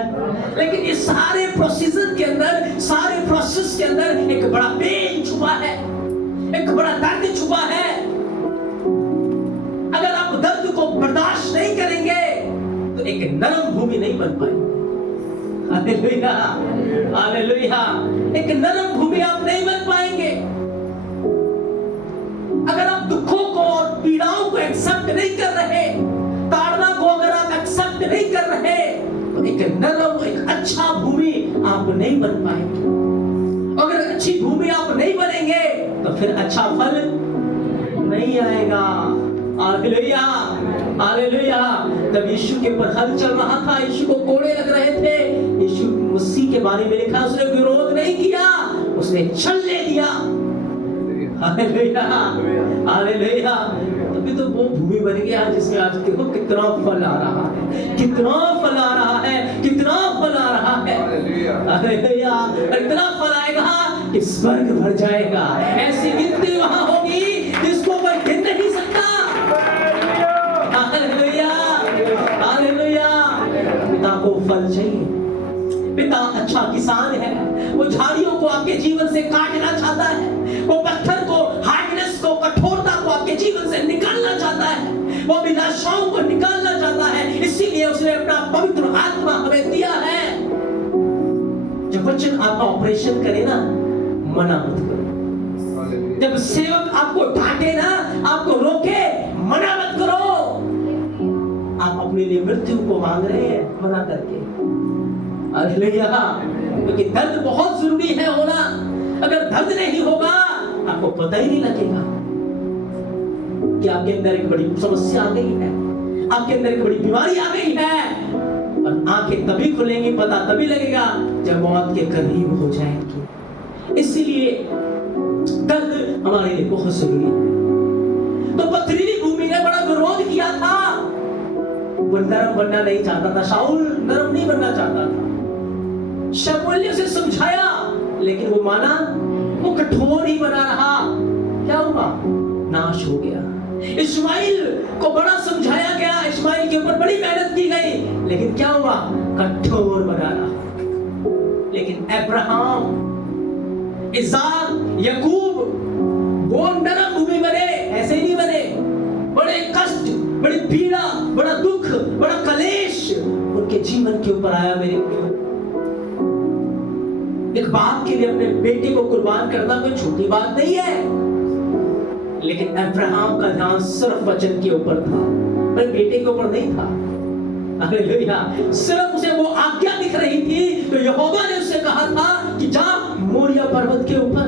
लेकिन इस सारे प्रोसीजर के अंदर, सारे प्रोसेस के अंदर एक बड़ा पेन छुपा है, एक बड़ा दर्द छुपा है। अगर आप दर्द को बर्दाश्त नहीं करेंगे तो एक नरम भूमि नहीं बन पाएगी। Hallelujah, hallelujah. एक नरम भूमि आप नहीं बन पाएंगे। अगर आप दुखों को और पीड़ाओं को एक्सेप्ट नहीं कर रहे, ताड़ना को अगर आप एक्सेप्ट नहीं कर रहे, तो एक नरम, एक अच्छा भूमि आप नहीं बन पाएंगे। अगर अच्छी भूमि आप नहीं बनेंगे तो फिर अच्छा फल नहीं आएगा। Hallelujah, hallelujah. जब यीशु के ऊपर हल चल रहा था, यीशु को कोड़े लग रहे थे, यीशु मसीह के बारे में लिखा, उसने विरोध नहीं किया, उसने छल्ले दिया। Hallelujah, hallelujah. तभी तो वो भूमि बन गया जिसमें आज देखो कितना फल आ रहा है, कितना फल आ रहा है, कितना फल आ रहा है। हालेलुया। इतना फल आएगा कि स्वर्ग भर जाएगा। ऐसी गिनती वहां होगी जिसको कोई गिन नहीं सकता। Hallelujah, hallelujah. पिता को फल चाहिए। पिता अच्छा किसान है, वो झाड़ियों को आपके जीवन से काटना चाहता है, वो पत्थर को, हार्डनेस को, कठोरता को आपके जीवन से निकालना चाहता है, वो अभिलाषाओं को निकालना चाहता है। इसीलिए उसने अपना पवित्र आत्मा हमें दिया है। जब वचन आपका ऑपरेशन करे ना, मना मत करो। जब सेवक आपको डांटे ना, आपको रोके, मना मत करो। आप अपने लिए मृत्यु को मांग रहे हैं, मना करके। हालेलुया। क्योंकि दर्द बहुत जरूरी है होना। अगर दर्द नहीं होगा आपको पता ही नहीं लगेगा। कि आपके अंदर एक बड़ी समस्या आ गई है, आपके अंदर एक बड़ी बीमारी आ गई है, और आंखें तभी खुलेंगी, पता तभी लगेगा जब मौत के करीब हो जाएंगे। इसलिए दर्द हमारे लिए बहुत जरूरी है। तो पथरीली भूमि ने बड़ा विरोध किया था, वो नरम बनना नहीं चाहता था, शाऊल नरम नहीं बनना चाहता था। शमूएल ने उसे समझाया लेकिन वो माना, वो कठोर ही बना रहा। क्या हुआ? नाश हो गया। इस्माइल को बड़ा समझाया गया, इस्माइल के ऊपर बड़ी मेहनत की गई, लेकिन क्या हुआ? कठोर बना रहा। लेकिन अब्राहम, इसाक, याकूब, वो नरम भूमि बने, ऐसे नहीं बने। बड़े कष्ट, बड़ी पीड़ा, बड़ा दुख, बड़ा कलेश उनके जीवन के ऊपर आया। मेरे प्रियो, एक बाप के लिए अपने बेटे को कुर्बान करना कोई छोटी बात नहीं है, लेकिन अब्राहम का ध्यान सिर्फ वचन के ऊपर था, पर बेटे के ऊपर नहीं था। हालेलुया। सिर्फ उसे वो आज्ञा दिख रही थी, तो यहोवा ने उससे कहा था कि जा मोरिया पर्वत के ऊपर।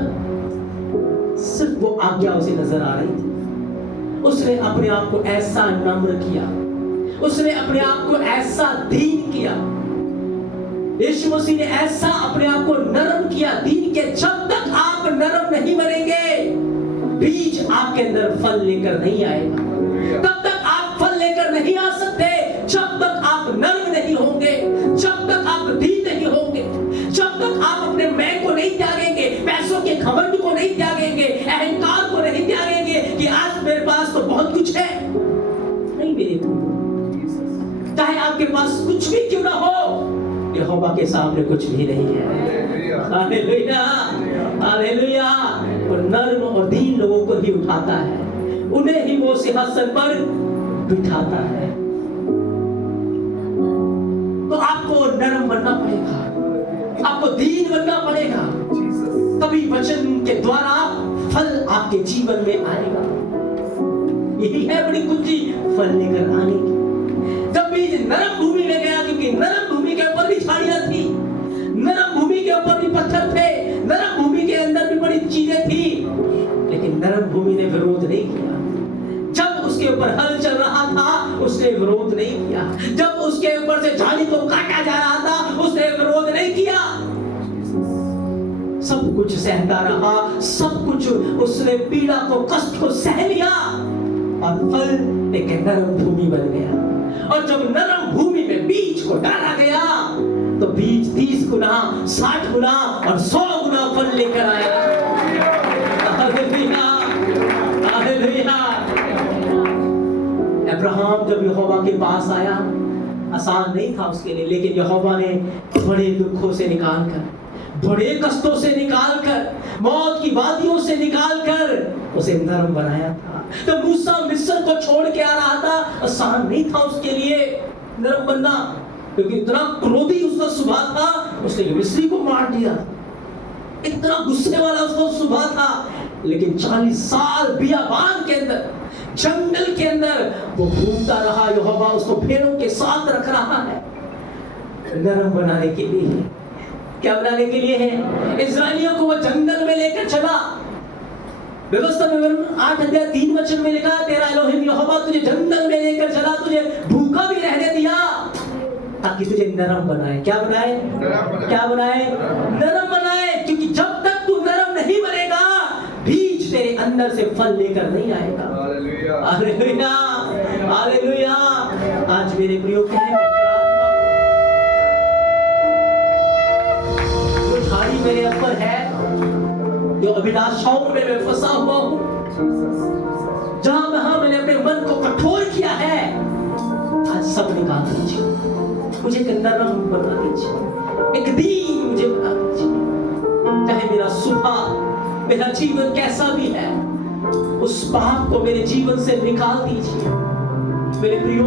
सिर्फ वो आज्ञा उसे नजर आ रही थी। उसने अपने आप को ऐसा नम्र किया, उसने अपने आप को ऐसा दीन किया। यीशु मसीह ने ऐसा अपने आप को नरम किया, दीन के। जब तक आप नरम नहीं बनेंगे, बीज आपके अंदर फल लेकर नहीं आएगा। तब तक आप फल लेकर नहीं आ सकते जब तक आप नरम नहीं होंगे, जब तक आप दीन नहीं होंगे, जब तक आप अपने मैं को नहीं त्यागेंगे, पैसों के घमंड को नहीं त्यागेंगे, अहंकार को नहीं त्यागेंगे कि आज मेरे पास तो बहुत कुछ है। नहीं मेरे प्रिय, चाहे आपके पास कुछ भी क्यों ना हो, यहोवा के सामने कुछ भी नहीं है। Hallelujah, hallelujah. वो नर्म और दीन लोगों को ही उठाता है, उन्हें ही वो सिंहासन पर बिठाता है। तो आपको नरम बनना पड़ेगा, आपको दीन बनना पड़ेगा, तभी वचन के द्वारा फल आपके जीवन में आएगा। यही है बड़ी कुंजी फल लेकर आने की। जब बीज नरम भूमि में गया, क्योंकि नरम भूमि के ऊपर भी झाड़ियां थी, नरम भूमि के ऊपर भी पत्थर थे, नरम भूमि के अंदर भी बड़ी चीजें थी, लेकिन नरम भूमि ने विरोध नहीं किया। जब उसके ऊपर हल चल रहा था, उसने विरोध नहीं किया। जब उसके ऊपर से झाड़ी को काटा जा रहा था, उसने विरोध नहीं किया। सब कुछ सहता रहा, सब कुछ उसने पीड़ा को, कष्ट को सह लिया, और फल एक नरम भूमि बन गया। और जब नरम भूमि में बीज को डाला गया, तो बीज 30 गुना, 60 गुना और 100 गुना फल लेकर आया। Hallelujah, hallelujah. अब्राहम जब यहोवा के पास आया, आसान नहीं था उसके लिए, लेकिन यहोवा ने बड़े दुखों से निकालकर, बड़े कष्टों से निकालकर, मौत की वादियों से निकालकर उसे नरम बनाया था। तो मूसा मिस्र को छोड़ के आ रहा था, आसान नहीं था उसके लिए नरम बनना, क्योंकि इतना क्रोधी उसका स्वभाव था, उसने मिस्री को मार दिया। इतना गुस्से वाला उसका स्वभाव था, लेकिन 40 साल बियाबान के अंदर, जंगल के अंदर वो घूमता रहा। यहोवा उसको भेड़ों के साथ रख रहा है, नरम बनाने के लिए। क्या बनाने के लिए है? इस्राएलियों को वो जंगल में लेकर चला। व्यवस्था में 8 अध्याय 3 वचन में लिखा, तेरा एलोहिम यहोवा तुझे जंगल में लेकर चला, तुझे भूखा भी रहने दिया, ताकि तुझे नरम बनाए। क्या बनाए? क्या बनाए? नरम बनाए। क्योंकि जब तक तू नरम नहीं बनेगा, बीज तेरे अंदर से फल लेकर नहीं आएगा। Hallelujah, hallelujah. आज मेरे प्रियो क्या है, जो झाड़ी मेरे ऊपर है, जो अभिलाषाओं में मैं फंसा हुआ हूं, जहां मैंने अपने मन को कठोर किया है, आज सब निकाल दीजिए। मुझे एक नरम बना दीजिए, एक दीन मुझे बना दीजिए। चाहे मेरा सुबह, मेरा जीवन कैसा भी है, उस पाप को मेरे जीवन से निकाल दीजिए। मेरे प्रियो,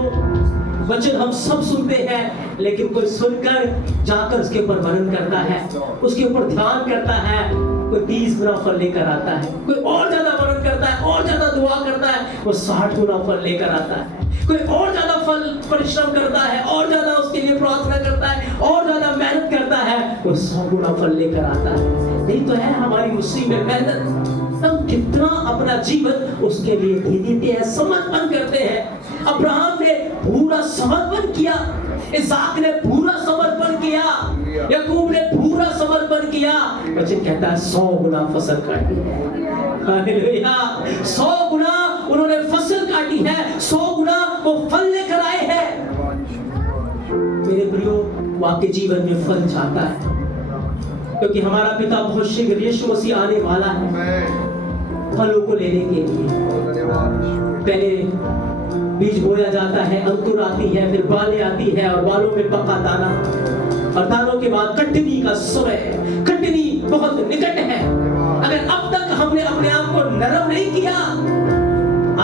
वचन हम सब सुनते हैं, लेकिन कोई सुनकर जाकर उसके ऊपर वर्णन करता है, उसके ऊपर ध्यान करता है, कोई 30 गुना फल लेकर आता है, कोई और ज्यादा वर्णन करता है, और ज्यादा दुआ करता है, वो 60 गुना फल लेकर आता है। कोई और ज्यादा फल परिश्रम करता है, और ज्यादा उसके लिए प्रार्थना करता है, और ज्यादा मेहनत करता है, वो 100 गुना फल लेकर आता है। नहीं तो है हमारी उसी में मेहनत, हम कितना अपना जीवन उसके लिए दे देते हैं, समर्पण करते हैं। अब्राहम ने पूरा समर्पण किया, इसहाक ने पूरा समर्पण किया, याकूब ने पूरा समर्पण किया। वचन कहता है 100 गुना फसल काटी है। हालेलुया, 100 गुना उन्होंने फसल काटी है, 100 गुना वो फल लेकर आए हैं। मेरे प्रियो, वो आपके जीवन में फल चाहता है, क्योंकि हमारा पिता बहुत शीघ्र यीशु मसीह आने वाला है फलों को लेने के लिए। पहले बीज बोया जाता है, अंकुर आती है, फिर बालें आती है और बालों में पका दाना, और दानों के बाद कटनी का समय। कटनी बहुत निकट है। अगर अब तक हमने अपने आप को नरम नहीं किया,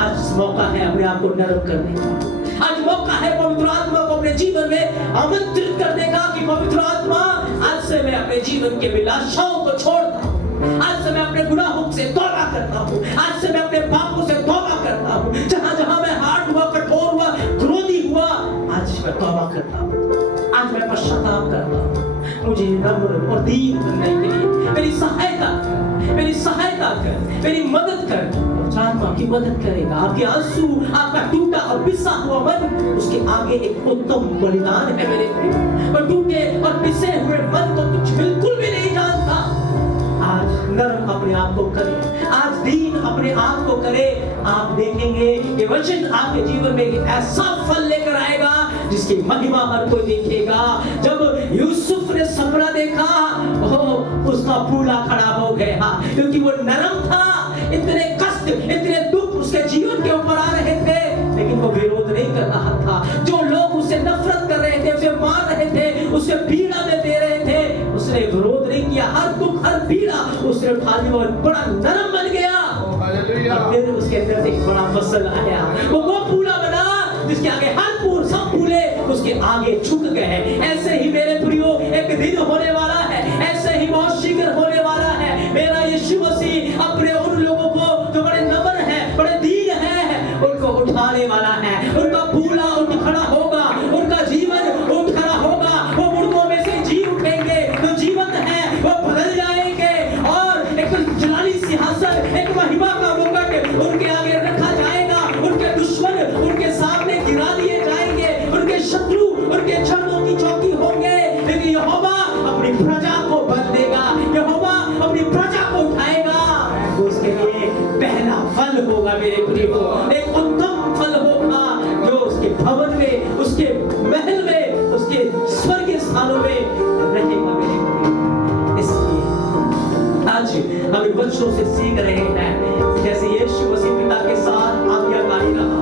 आज मौका है अपने आप को नरम करने का। आज मौका है पवित्र आत्मा को अपने जीवन में आमंत्रित करने का कि पवित्र आत्मा, आज से मैं अपने जीवन के विलासाओं को छोड़ता हूँ, आज से मैं अपने गुनाहों से तौबा करता हूँ, आज से मैं अपने पापों से तौबा करता हूँ। जहां जहां मैं हार्ड हुआ, कठोर हुआ, क्रोधी हुआ, आज मैं तौबा करता हूँ, आज मैं पश्चाताप करता हूँ। मुझे नम्र और दीन बनने के लिए मेरी सहायता कर, मेरी सहायता कर, मेरी मदद कर। आत्मा की मदद करेगा। आपके आंसू, आपका टूटा और पिसा हुआ मन, उसके आगे एक उत्तम बलिदान है मेरे प्रिय। और टूटे और पिसे हुए मन को कुछ बिल्कुल भी नहीं जानता। आज नरम अपने आप को करे, आज दीन अपने आप को करे। आप देखेंगे ये वचन आपके जीवन में ऐसा फल लेकर आएगा जिसकी महिमा हर कोई देखेगा। जब यूसुफ ने सपना देखा, उसका फूला खड़ा हो गया, क्योंकि वो नरम था। इतने कष्ट, इतने दुख उसके जीवन के ऊपर आ रहे थे, लेकिन वो विरोध नहीं कर रहा था। जो लोग उससे नफरत कर रहे थे, उसे मार रहे थे, उसे पीड़ा में दे रहे थे, उसने विरोध नहीं किया। हर दुख, हर पीड़ा उसने उठा लिया और बड़ा नरम बन गया। और फिर उसके अंदर से एक बड़ा फसल आया। वो फूला बना जिसके आगे हर फूल, सब फूले उसके आगे झुक गए। ऐसे ही मेरे प्रियो एक दिन होने वाला है, ऐसे ही बहुत शीघ्र होने वाला है। मेरा यीशु मसीह अपने उन लोगों को जो बड़े नम्र हैं, बड़े दीन हैं, उनको उठाने वाला है। उनका फूला उठ खड़ा होगा, उनका जीवन उठ खड़ा होगा। वो मुर्दों में से जी उठेंगे, जो जीवंत है वो बदल जाएंगे, और एक जलाली सिंहासन, एक महिमा का मुकुट उनके आगे रखा जाएगा। उनके दुश्मन उनके सामने गिरा दिए जाएंगे, उनके शत्रु उनके चरणों की चौकी होंगे। लेकिन यहोवा अपनी प्रजा को बदलेगा, यहोवा अपनी प्रजा को उठाएगा। उसके लिए पहला फल होगा मेरे प्रियो, एक उत्तम फल होगा जो उसके भवन में, उसके महल में, उसके स्वर्गीय स्थानों में रहेगा मेरे प्रियो। इसलिए आज हम इन बच्चों से सीख रहे हैं, जैसे यीशु मसीह पिता के साथ आज्ञाकारी रहा,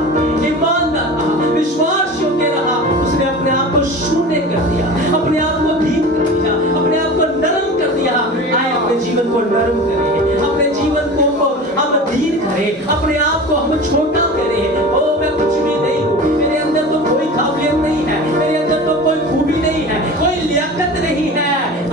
ईमानदार रहा, विश्वास योग्य रहा, उसने अपने आप को शून्य कर दिया, अपने आप को दीन कर दिया, अपने आप को नरम कर दिया। आए अपने जीवन को नरम करें, अपने जीवन को हम दीन करें, अपने आप को हम छोटा करें। ओ मैं कुछ भी नहीं हूँ, मेरे अंदर तो कोई काबिलियत नहीं है, मेरे अंदर तो कोई खूबी नहीं है, कोई लियाकत नहीं है।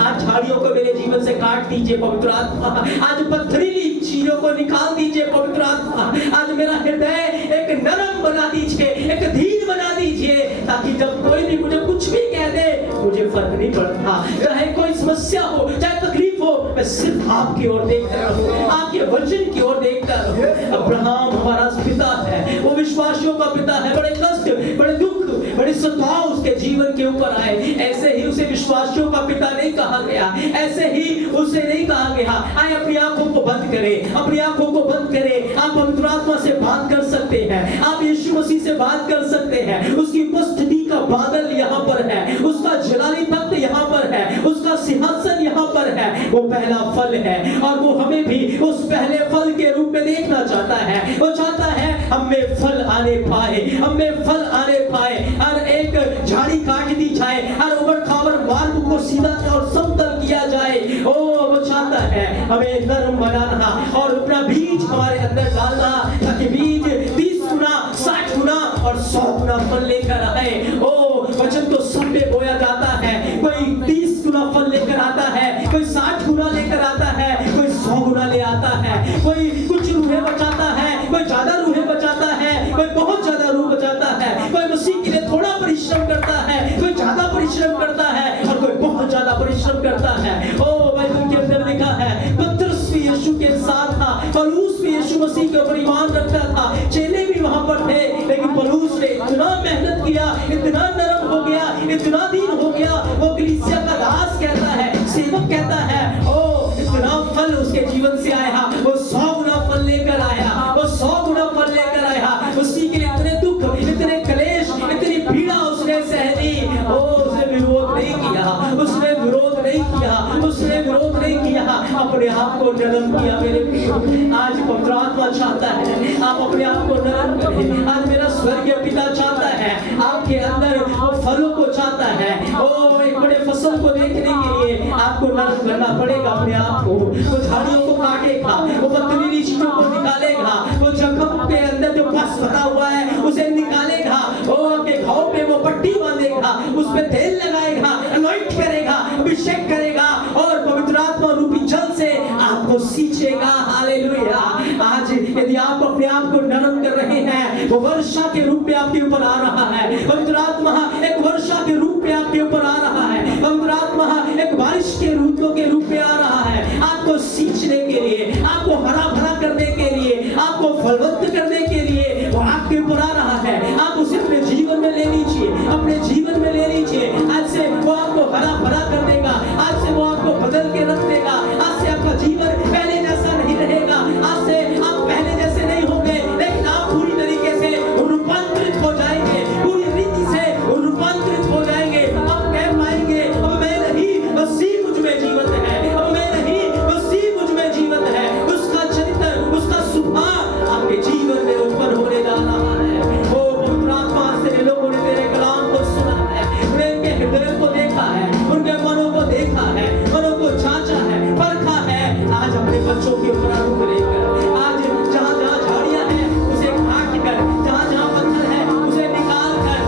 आज झाड़ियों को मेरे जीवन से काट दीजिए पवित्र आत्मा, आज पथरीली चीजों को निकाल दीजिए पवित्र आत्मा। आज मेरा हृदय एक नरम बना दीजिए, एक दीन बना दीजिए, ताकि जब कोई भी मुझे कुछ भी कह दे, मुझे फर्क नहीं पड़ता। चाहे कोई समस्या हो, चाहे तकलीफ हो, मैं सिर्फ आपकी ओर देखता रहूं, आपके वचन की ओर देखता रहूं। अब्राहम हमारा पिता है, वो विश्वासियों का पिता है। बड़े कष्ट, बड़े दुख, बड़े सताव उसके जीवन के ऊपर आए, ऐसे ही उसे विश्वासियों का पिता नहीं कहा गया, ऐसे ही उसे नहीं कहा गया। आए अपनी आंखों को बंद करें, अपनी आंखों को बंद करें। आप पवित्र आत्मा से बात कर सकते हैं, आप यीशु मसीह से बात कर सकते हैं। उसकी उपस्थिति का बादल यहाँ पर है, उसका जलाली तख्त यहाँ पर है, उसका सिंहासन यहाँ पर है। वो पहला फल है और वो हमें भी उस पहले फल के रूप में देखना चाहता है। वो चाहता है हम में फल आने पाए, हम में फल आने पाए। हर एक झाड़ी काट दी जाए, हर उबड़ खाबड़ मार्ग को सीधा और समतल किया जाए। ओ वो चाहता है हमें नरम बनाना और अपना बीज हमारे अंदर डालना, ताकि बीज 30 गुना, 60 गुना और 100 गुना फल लेकर आए। ओ वचन तो सब में बोया जाता है, कोई 30 गुना फल लेकर आता है, कोई 60 गुना लेकर आता है, कोई 100 गुना ले आता है। कोई कुछ रूहें बचाता है, कोई ज्यादा रूहें बचाता है, कोई बहुत ज्यादा रूह बचाता है, कोई मसीह के लिए थोड़ा परिश्रम करता है, कोई ज्यादा परिश्रम करता है और कोई बहुत ज्यादा परिश्रम करता है। ओ बाइबल के अंदर लिखा है, पतरस भी यीशु के साथ था, पौलुस भी यीशु मसीह उसके ऊपर ईमान रखता था, चेले भी वहां पर थे, लेकिन पौलुस ने इतना मेहनत किया, इतना नरम हो गया, इतना दीन हो गया। वो कलीसिया का दास कहता है, सेवक कहता है, ओ इतना फल उसके जीवन से आया, वो 100 गुना फल लेकर आया, वो 100 गुना फल लेकर आया। उसी के लिए इतने दुख, इतने क्लेश, इतनी पीड़ा उसने सहनी। ओ उसने विरोध नहीं किया, उसने विरोध नहीं किया, उसने विरोध नहीं किया, अपने आप को नरम किया। मेरे प्रियो, आज पवित्र आत्मा चाहता है आप अपने आप को नरम करें। आज मेरा स्वर्गीय पिता चाहता है आपके अंदर वो फलों को चाहता है। ओ एक बड़े फसल को देखने के लिए आपको नरम करना पड़ेगा अपने आप को। वो झाड़ियों को काटेगा, वो पथरीली चीजों को निकालेगा, वो जख्म के अंदर जो पस बता हुआ है उसे निकालेगा, वो आपके घाव पे वो पट्टी बांधेगा, उस पे तेल लगाएगा, अनॉइंट करेगा, अभिषेक करेगा और पवित्र आत्मा रूपी जल से आपको सींचेगा। हालेलुया। आज यदि आप अपने आप को नरम कर रहे हैं, वो वर्षा के रूप में आपके ऊपर आ रहा है। पवित्र आत्मा एक वर्षा के रूप में आपके ऊपर आ रहा है। पवित्र आत्मा एक बारिश के रूपों के रूप में आ रहा है, आपको सींचने के लिए, आपको हरा भरा करने के लिए, आपको फलवत्त करने के लिए वो आपके ऊपर आ रहा है। आप उसे अपने जीवन में ले लीजिए, अपने जीवन में ले लीजिए। आज से वो आपको हरा भरा कर देगा, आज से वो आपको बदल के रख देगा। आज से आपका जीवन पहले जैसा नहीं रहेगा, आज से आप पहले जैसे नहीं होंगे, लेकिन आप पूरी तरीके से रूपांतरित हो जाएंगे, पूरी रीति से रूपांतरित हो जाएंगे। आप कह पाएंगे, अब मैं नहीं, मसीह मुझ में जीवित है, अब मैं नहीं, मसीह मुझ में जीवित है। उसका चरित्र, उसका सुभाव आपके जीवन में उत्पन्न होने जा रहा है। ओ पवित्र आत्मा से लोगों ने तेरे कलाम को सुना है, उनके हृदय को देखा है, उनके मनों को देखा है, मनों को जांचा है, परखा है। आज अपने बच्चों के ऊपर आरूप लेकर, आज जहाँ जहाँ झाड़ियाँ हैं उसे काट कर, जहाँ जहाँ पत्थर है उसे निकाल कर,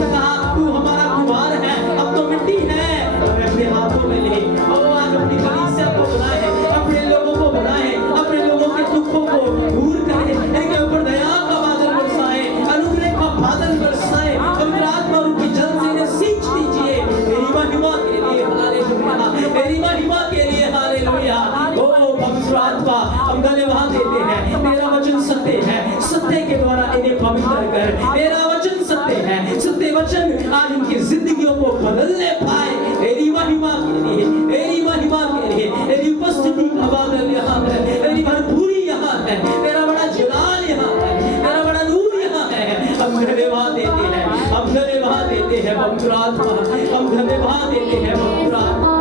कहा तू हमारा कुमार है, अब तो मिट्टी है, और अपने हाथों में ले। और आज अपनी कलीसिया को बनाए, अपने लोगों को बनाए, अपने लोगों के दुखों को दूर करे, इनके ऊपर दया का बादल बरसाए, अनुग्रह का बादल बरसाए। पवित्र आत्मा रूपी जल से इन्हें सींच दीजिए, मेरी महिमा के लिए हालेलुया, मेरी महिमा के लिए हालेलुया। ओ पवित्र आत्मा, हम धन्यवाद देते हैं, तेरा वचन सत्य है, सत्य के द्वारा इन्हें पवित्र कर। तेरा वचन सत्य है, सत्य वचन आज इनकी जिंदगियों को बदलने पाए। तेरी महिमा के लिए, तेरी महिमा के लिए, तेरी उपस्थिति का बादल यहाँ है, तेरी भरपूरी यहाँ है, तेरा बड़ा जलाल यहाँ है, तेरा बड़ा नूर यहाँ है। हम धन्यवाद देते हैं, हम धन्यवाद देते हैं पवित्र आत्मा, हम धन्यवाद देते हैं पवित्र आत्मा।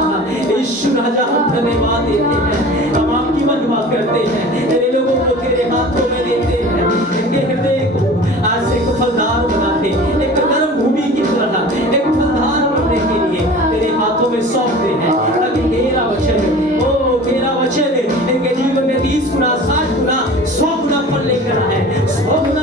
यीशु राजा, हम धन्यवाद देते हैं, हम आपकी महिमा करते हैं, तेरे लोगों को तेरे हाथों में देते हैं। इनके हृदय को आज से एक फलदार बनाते, एक नरम भूमि की तरह एक फलदार बनने के लिए तेरे हाथों में सौंपते हैं, ताकि तेरा वचन, ओ तेरा वचन इनके जीवन में 30 गुना, 60 गुना, 100 गुना फल लेकर आए, 100 गुना